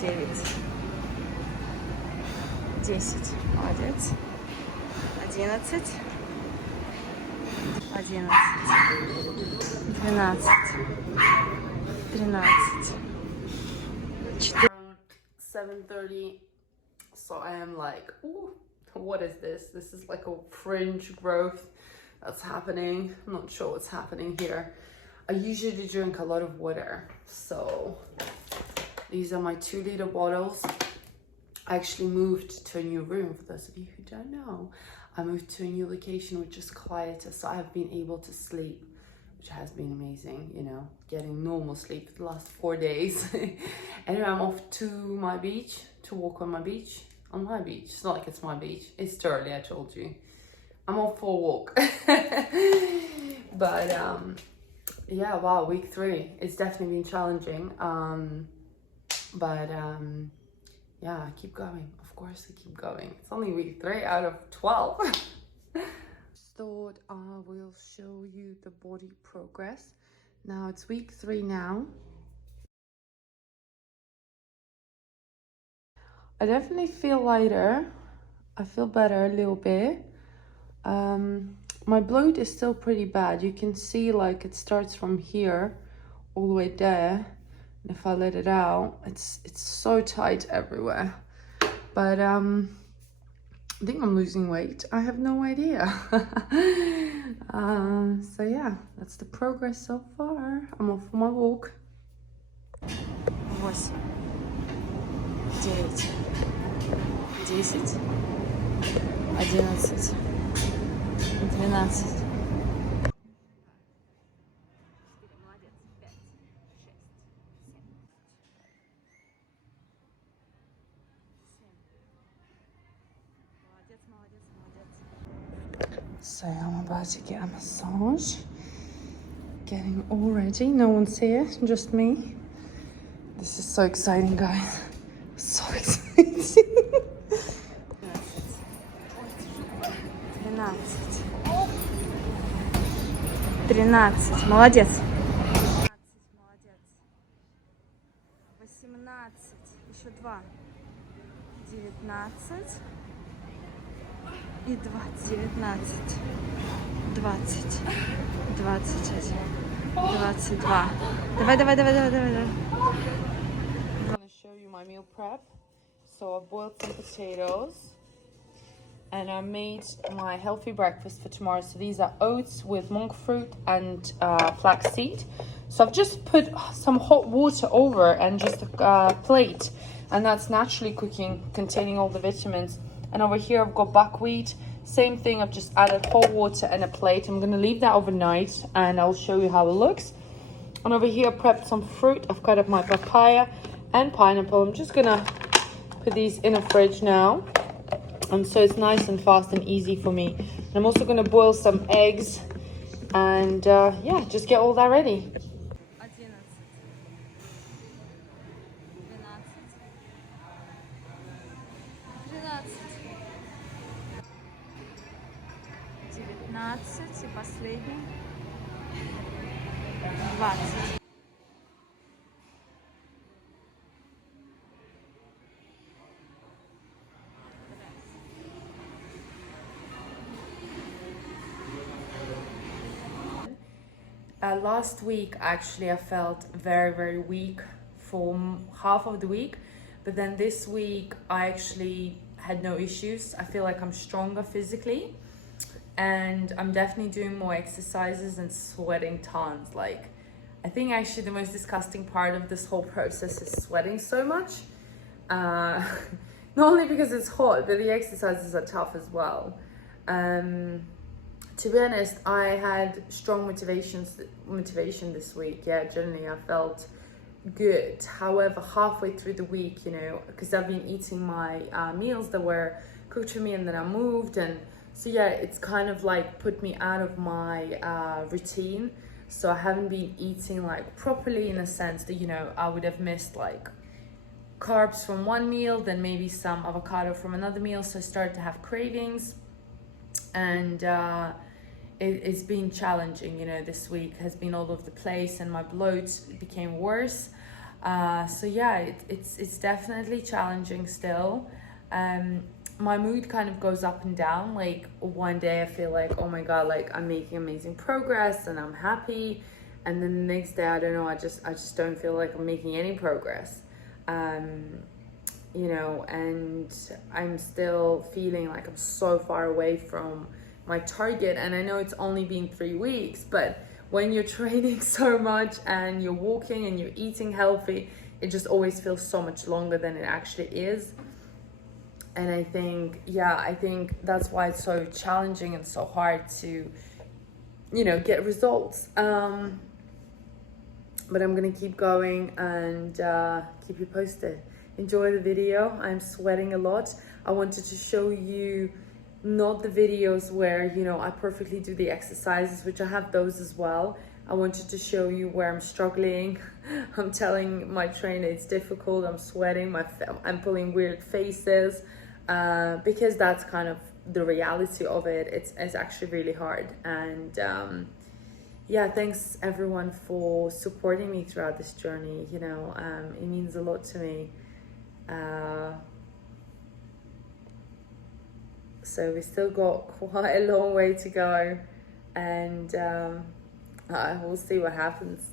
9, 10. Молодец. 11, 12, 13, 14. 7:30, so I am like, ooh, what is this? This is like a fringe growth that's happening. I'm not sure what's happening here. I usually drink a lot of water, so these are my 2-liter bottles. I actually moved to a new room. For those of you who don't know, I moved to a new location which is quieter, so I've been able to sleep, which has been amazing, you know, getting normal sleep for the last 4 days. Anyway, I'm off to my beach, to walk on my beach. On my beach. It's not like it's my beach. It's too early, I told you. I'm off for a walk. But yeah, wow, week 3. It's definitely been challenging. Yeah, I keep going. Of course I keep going. It's only week 3 out of 12. Thought I will show you the body progress. Now it's week 3 now. I definitely feel lighter. I feel better a little bit. My bloat is still pretty bad. You can see like it starts from here all the way there. And if I let it out, it's so tight everywhere. But I think I'm losing weight. I have no idea. So yeah, that's the progress so far. I'm off for my walk. 8, 9, 10, 11, 12. So I'm about to get a massage. Getting all ready. No one's here, just me. This is so exciting, guys. So exciting. 13. Молодец. 18. Еще 2. 19. И 20. 19. 20. 21. 22. Давай. I'm gonna show you my meal prep. So I boiled some potatoes and I made my healthy breakfast for tomorrow. So these are oats with monk fruit and flaxseed. So I've just put some hot water over and just a plate, and that's naturally cooking, containing all the vitamins. And over here I've got buckwheat. Same thing, I've just added hot water and a plate. I'm gonna leave that overnight and I'll show you how it looks. And over here I prepped some fruit. I've cut up my papaya and pineapple. I'm just gonna put these in a fridge now. And so it's nice and fast and easy for me. And I'm also gonna boil some eggs and yeah, just get all that ready. 19 и последний 20. Last week actually I felt very weak for half of the week, but then this week I actually had no issues. I feel like I'm stronger physically, and I'm definitely doing more exercises and sweating tons. Like, I think actually the most disgusting part of this whole process is sweating so much. Not only because it's hot, but the exercises are tough as well. To be honest, I had strong motivation this week. Yeah, generally I felt good. However, halfway through the week, you know, because I've been eating my meals that were cooked for me and then I moved, and so yeah, it's kind of like put me out of my routine. So I haven't been eating like properly, in a sense that, you know, I would have missed like carbs from one meal, then maybe some avocado from another meal. So I started to have cravings, and it's been challenging. You know, this week has been all over the place and my bloat became worse. So yeah, it's definitely challenging still. My mood kind of goes up and down. Like one day I feel like, oh my god, like I'm making amazing progress and I'm happy, and then the next day I don't know, I just don't feel like I'm making any progress. You know, and I'm still feeling like I'm so far away from my target. And I know it's only been 3 weeks, but when you're training so much and you're walking and you're eating healthy, it just always feels so much longer than it actually is. And I think, yeah, I think that's why it's so challenging and so hard to, you know, get results. But I'm gonna keep going and keep you posted. Enjoy the video. I'm sweating a lot. I wanted to show you not the videos where, you know, I perfectly do the exercises, which I have those as well. I wanted to show you where I'm struggling. I'm telling my trainer it's difficult. I'm sweating. I'm pulling weird faces because that's kind of the reality of it. It's actually really hard. And yeah, thanks everyone for supporting me throughout this journey. You know, it means a lot to me. So we still got quite a long way to go, and we'll see what happens.